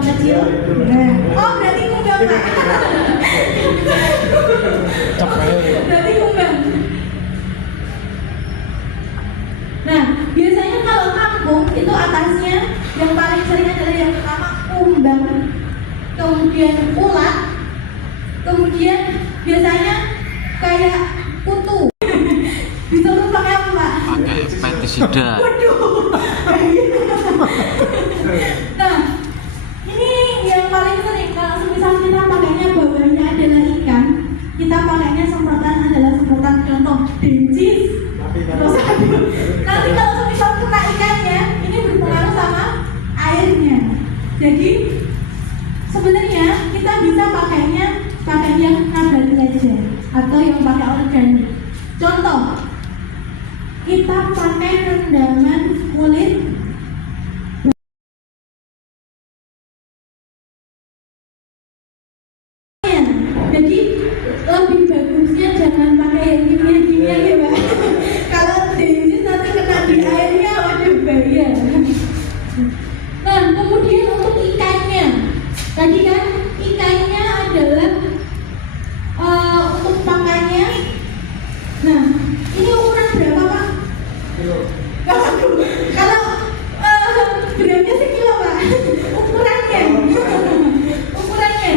lubang kecil. Nah, oh berarti kumbang Pak. Berarti kumbang. Nah, biasanya kalau kampung itu atasnya yang paling sering adalah yang pertama kumbang, kemudian ulat, kemudian biasanya kayak kutu. Disuruh pakai apa Pak? Pakai pestisida. Waduh. Nah, ini yang paling sering kalau semisal kita pakainya bawahnya adalah ikan, kita pakainya semprotan adalah semprotan contoh dencis. Terus nanti kalau semisal kena ikannya, ini berpengaruh sama airnya. Jadi sebenarnya kita bisa pakainya pakai yang nabati aja atau yang pakai organik. Contoh, kita pakai rendaman kulit. Jadi lebih bagusnya jangan pakai yang kimia-kimia ya Mbak. Kalau dencis nanti kena di airnya, waduh bahaya. Nah, kemudian untuk ikannya, tadi kan ikannya adalah untuk pakannya. Nah, ini ukuran berapa Pak? Kalau beratnya sekilo Pak. Ukurannya. Ukurannya.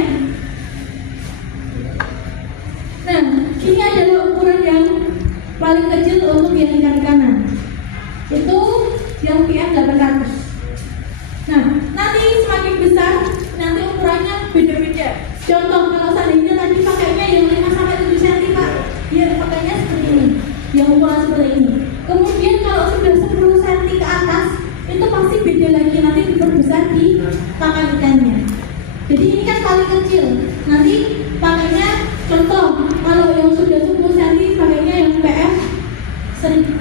Nah, ini adalah ukuran yang paling kecil untuk yang ikan-ikanan. Itu yang PF 800. Nah, nanti semakin besar, nanti ukurannya beda-beda. Contoh, kalau seandainya tadi pakainya yang 5-7 cm Pak, dia pakainya seperti ini, yang ukuran seperti ini. Kemudian kalau sudah 10 cm ke atas, itu pasti beda lagi, nanti diperbesar di pakan ikannya. Jadi ini kan paling kecil, nanti pakainya contoh, kalau yang sudah 10 cm pakainya yang PF 1000.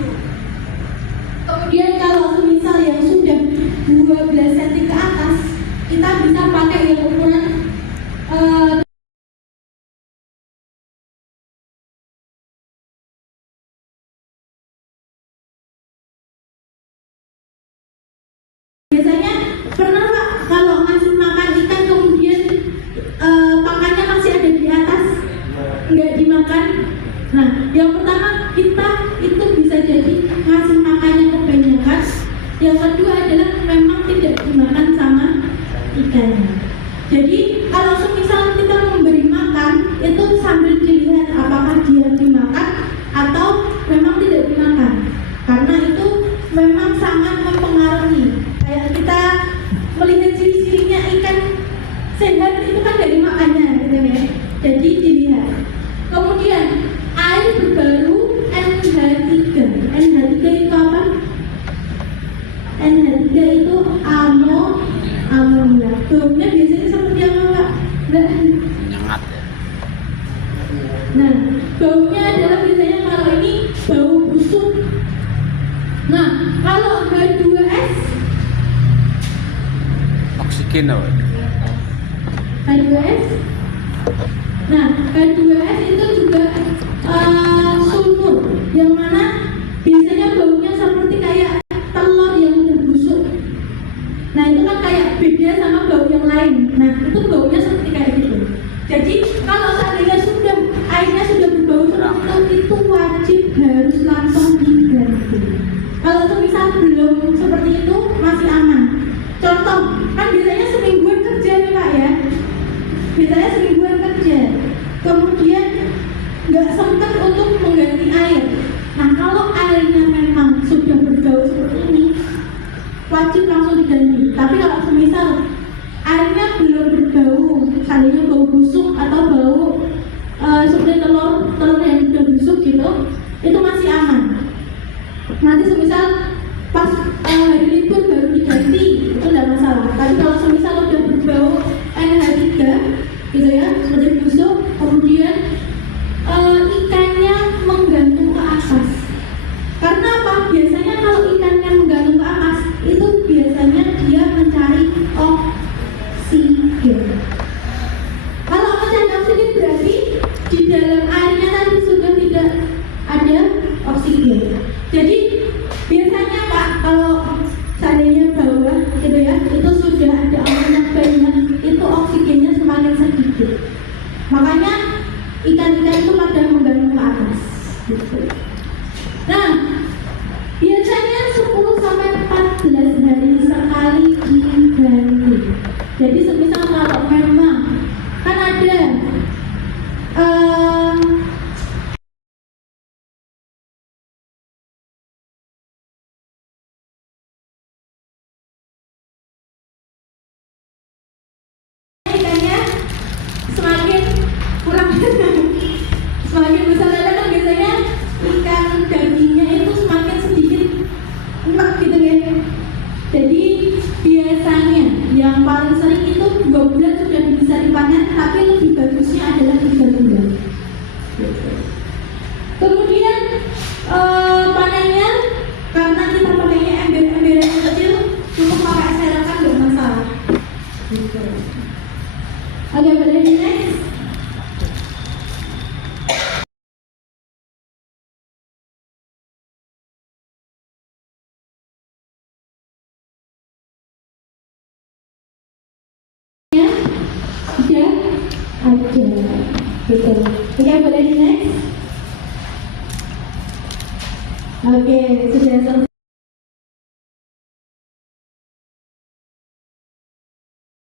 Kemudian kalau misal yang sudah 12 cm ke atas, kita bisa pakai yang ukuran biasanya pernah Pak kalau ngasih makan ikan kemudian pakannya masih ada di atas nggak dimakan. Nah, yang pertama kita itu bisa jadi ngasih makannya kebanyakan. Yang kedua adalah memang tidak dimakan sama ikannya. Jadi kalau semisal kita memberi makan itu sambil dilihat apakah dia dimakan atau memang tidak dimakan, karena itu memang sangat mempengaruhi. Kayak kita melihat ciri-cirinya ikan sehat itu kan dari makannya gitu ya. Jadi dilihat. Kemudian air berbaru NH3. NH3 itu apa? NH3 itu amonia. Baunya biasanya seperti apa Pak? Menyengat ya. Nah, baunya adalah biasanya kalau ini bau busuk. Nah, kalau H2S Oksigen apa? H2S. Nah, H2S itu juga sulfur, yang mana biasanya baunya seperti kayak telur yang udah busuk. Nah, itu kan kayak beda sama bau yang lain. Nah, itu baunya seperti kayak gitu. Jadi, kalau seandainya sudah airnya sudah berbau seperti itu wajib harus langsung diganti. Kalau semisal belum seperti itu masih aman. Contoh, kan biasanya semingguan kerja nih Pak ya. Biasanya semingguan kerja. Kemudian nggak sempat untuk mengganti air. Nah, kalau airnya memang sudah berbau seperti ini, wajib langsung diganti. Tapi kalau semisal airnya belum berbau, seandainya bau busuk atau bau seperti telur yang sudah busuk gitu, itu masih aman. Nanti semisal pas hari libur baru diganti, itu tidak masalah. Tapi kalau semisal udah berbau NH3 gitu ya, seperti busuk, kemudian ikannya menggantung ke atas. Karena apa? Biasanya kalau ikannya menggantung ke atas, itu biasanya dia mencari oksigen. Kalau mencari oksigen berarti di dalam airnya tadi sudah tidak ada oksigen. Jadi biasanya Pak, kalau seandainya bawah gitu ya, itu sudah ada amonia banyak biasanya yang paling sering itu 2 bulan sudah bisa dipanen, tapi lebih bagusnya adalah 3 bulan. Kemudian panennya karena kita pakainya ember-ember yang kecil, cukup pakai serakan nggak masalah. Oke, boleh di next. Ya, ada, betul. Oke, boleh di next. Oke, sudah selesai.